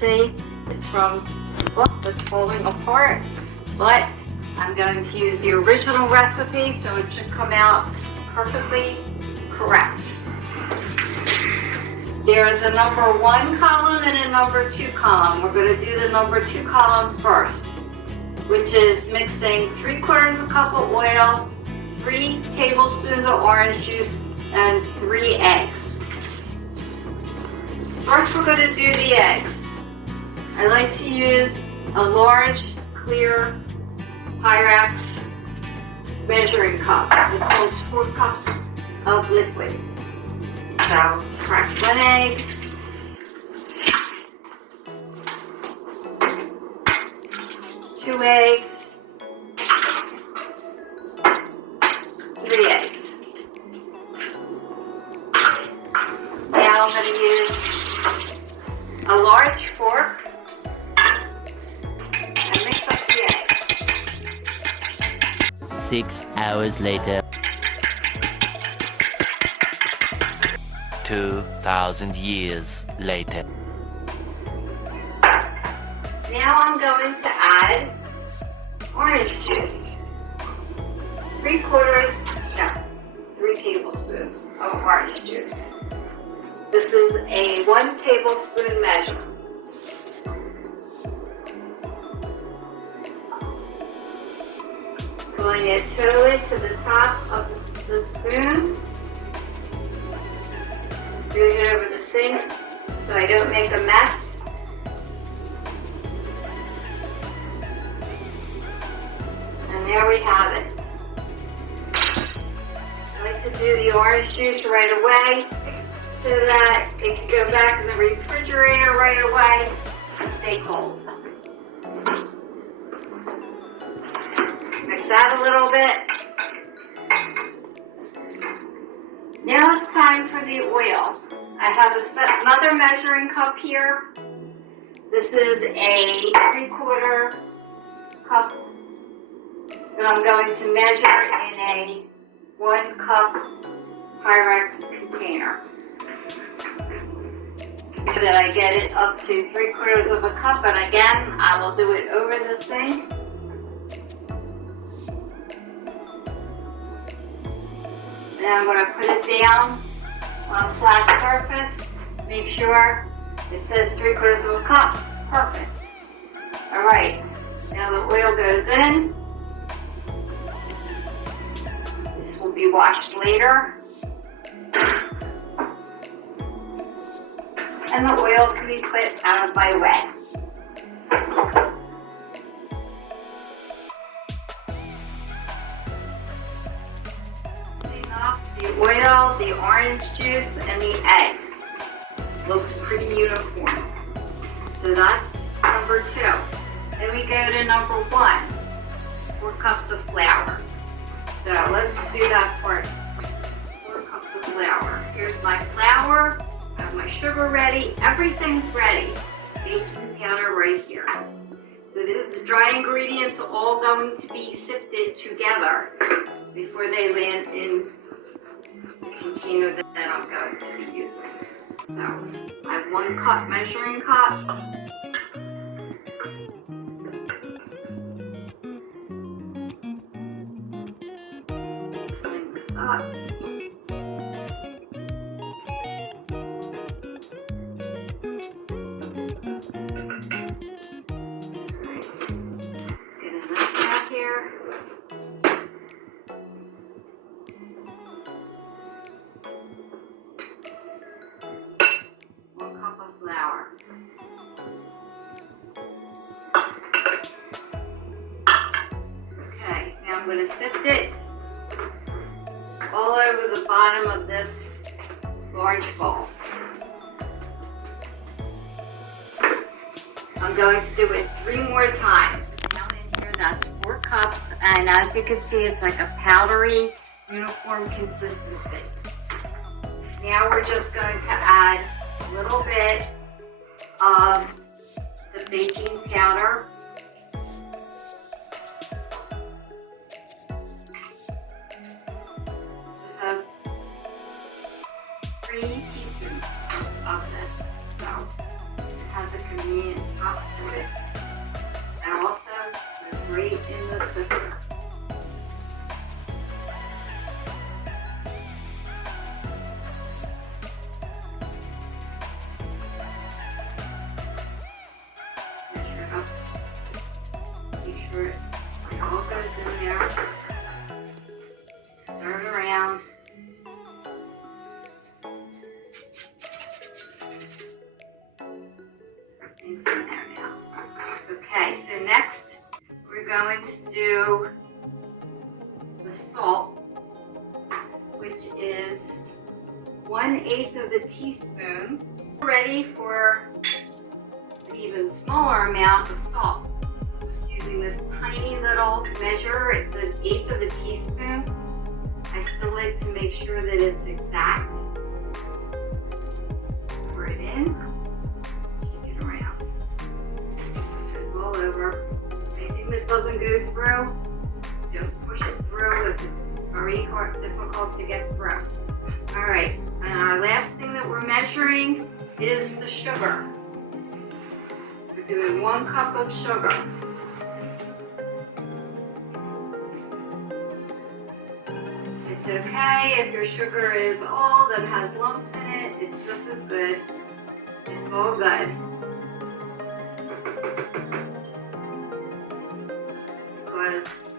see it's from the book that's falling apart, but I'm going to use the original recipe, so it should come out perfectly correct. There is a number 1 column and a number 2 column. We're going to do the number 2 column first, which is mixing 3/4 cup of oil, 3 tablespoons of orange juice, and 3 eggs. First, we're going to do the eggs. I like to use a large, clear Pyrex measuring cup. This holds 4 cups of liquid. So, crack 1 egg. 2 eggs. 3 eggs. Now I'm going to use a large fork and mix up the eggs. 6 hours later. 2,000 years later. Now I'm going to add orange juice. 3 tablespoons of orange juice. This is a 1 tablespoon measure. Pulling it totally to the top of the spoon. Doing it over the sink so I don't make a mess. And there we have it. I like to do the orange juice right away so that it can go back in the refrigerator right away and stay cold. Mix that a little bit. Now it's time for the oil. I have another measuring cup here. This is a 3/4 cup that I'm going to measure in a 1 cup Pyrex container. Make sure that I get it up to 3/4 cup, and again, I will do it over the sink. Then I'm going to put it down on a flat surface. Make sure it says 3/4 cup. Perfect. Alright, now the oil goes in. This will be washed later. And the oil can be put out of my way. The oil, the orange juice, and the eggs. Looks pretty uniform. So that's number 2. Then we go to number 1, 4 cups of flour. So let's do that part first. 4 cups of flour. Here's my flour. I have my sugar ready. Everything's ready. Baking powder right here. So this is the dry ingredients all going to be sifted together before they land in the container that I'm going to be using. So I have 1 cup measuring cup. Filling this up. Let's get in this cup here. Flour. Okay, now I'm going to sift it all over the bottom of this large bowl. I'm going to do it 3 more times. Down in here, that's 4 cups, and as you can see, it's like a powdery, uniform consistency. Now we're just going to add a little bit of the baking powder. Just have 3 teaspoons of this. So it has a convenient top to it. That also goes right in the sifter. Measure it up. Make sure it all goes in there. Stir it around. Everything's in there now. Okay, so next we're going to do the salt, which is 1/8 of a teaspoon. Ready for an even smaller amount of salt. Just using this tiny little measure, it's 1/8 of a teaspoon. I still like to make sure that it's exact. Pour it in, shake it around. It goes all over. Anything that doesn't go through, don't push it through if it's very difficult to get through. All right, and our last thing that we're measuring is the sugar. We're doing 1 cup of sugar. It's okay if your sugar is old and has lumps in it, it's just as good. It's all good. Because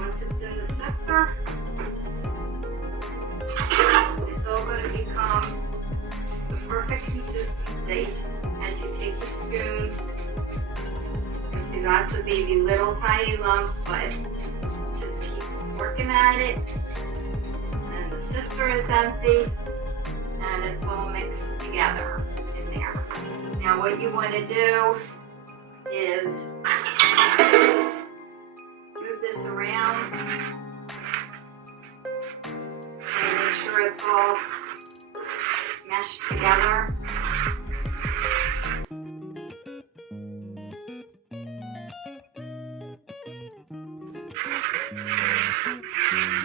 once it's in the sifter, it's all going to become the perfect consistency. As you take the spoon, you see lots of baby little tiny lumps, but just keep working at it. And the sifter is empty, and it's all mixed together in there. Now what you want to do is move this around and make sure it's all meshed together.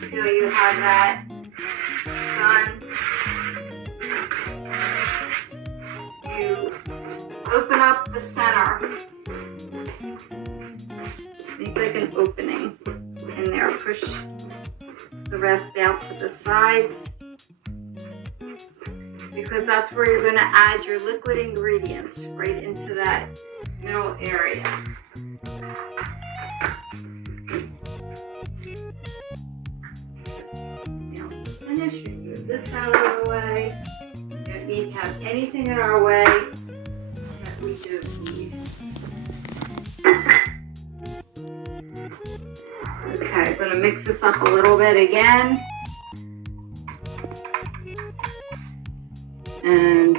Until you have that done, you open up the center. Make like an opening in there. Push the rest out to the sides, because that's where you're going to add your liquid ingredients, right into that middle area. Now to finish, you move this out of the way. We don't need to have anything in our way that we don't need. Okay, I'm going to mix this up a little bit again. And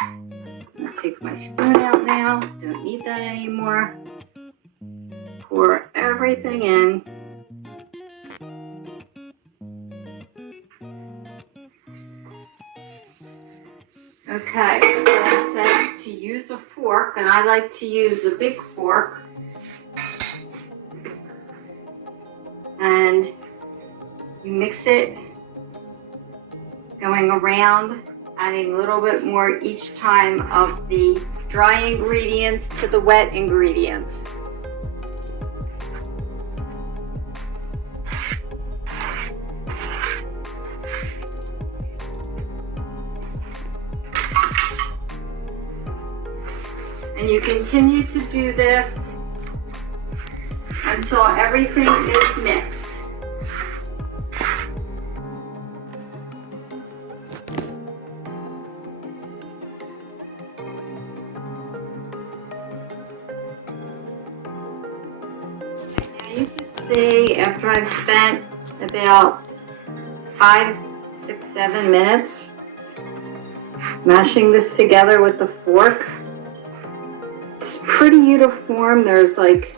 I'm going to take my spoon out now. Don't need that anymore. Pour everything in. Okay, so it says to use a fork, and I like to use the big fork. And you mix it, going around, adding a little bit more each time of the dry ingredients to the wet ingredients. And you continue to do this until everything is mixed. You can see after I've spent about 5, 6, 7 minutes mashing this together with the fork, it's pretty uniform. There's like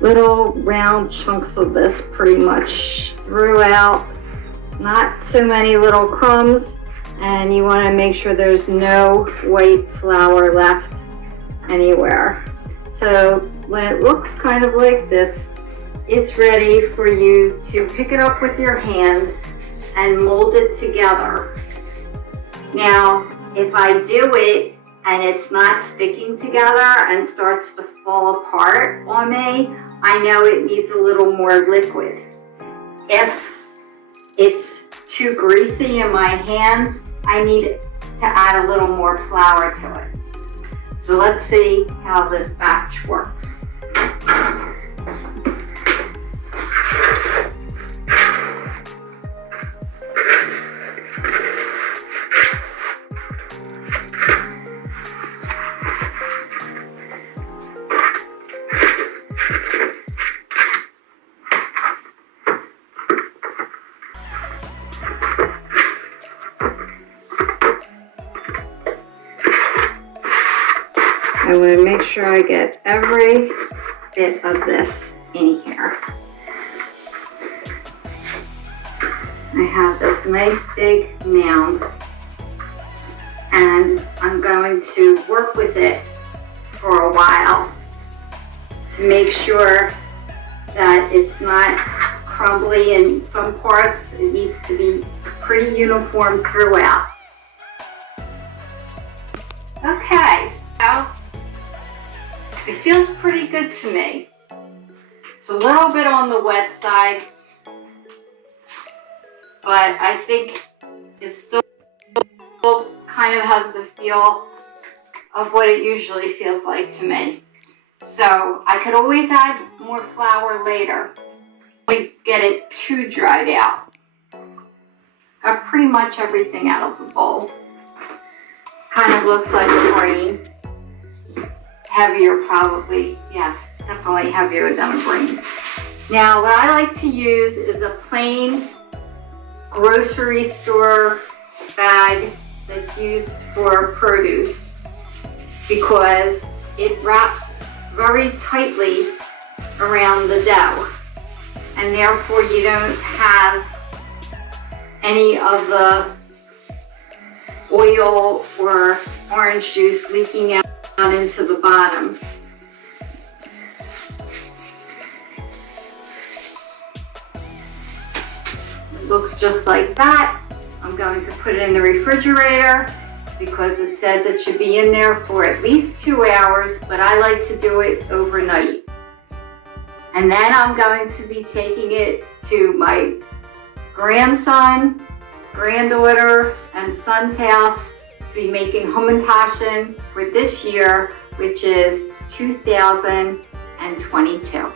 little round chunks of this pretty much throughout, not so many little crumbs, and you want to make sure there's no white flour left anywhere. So when it looks kind of like this, it's ready for you to pick it up with your hands and mold it together. Now, If I do it and it's not sticking together and starts to fall apart on me, I know it needs a little more liquid. If it's too greasy in my hands, I need to add a little more flour to it. So let's see how this batch works. I want to make sure I get every bit of this in here. I have this nice big mound, and I'm going to work with it for a while to make sure that it's not crumbly in some parts. It needs to be pretty uniform throughout. Okay, so it feels pretty good to me. It's a little bit on the wet side, but I think it still kind of has the feel of what it usually feels like to me. So I could always add more flour later. We get it too dried out. Got pretty much everything out of the bowl. Kind of looks like a brain. Heavier probably, yeah, definitely heavier than a brain. Now what I like to use is a plain grocery store bag that's used for produce because it wraps very tightly around the dough, and therefore you don't have any of the oil or orange juice leaking out into the bottom. It looks just like that. I'm going to put it in the refrigerator because it says it should be in there for at least 2 hours, but I like to do it overnight. And then I'm going to be taking it to my grandson, granddaughter, and son's house to be making Hamentaschen for this year, which is 2022.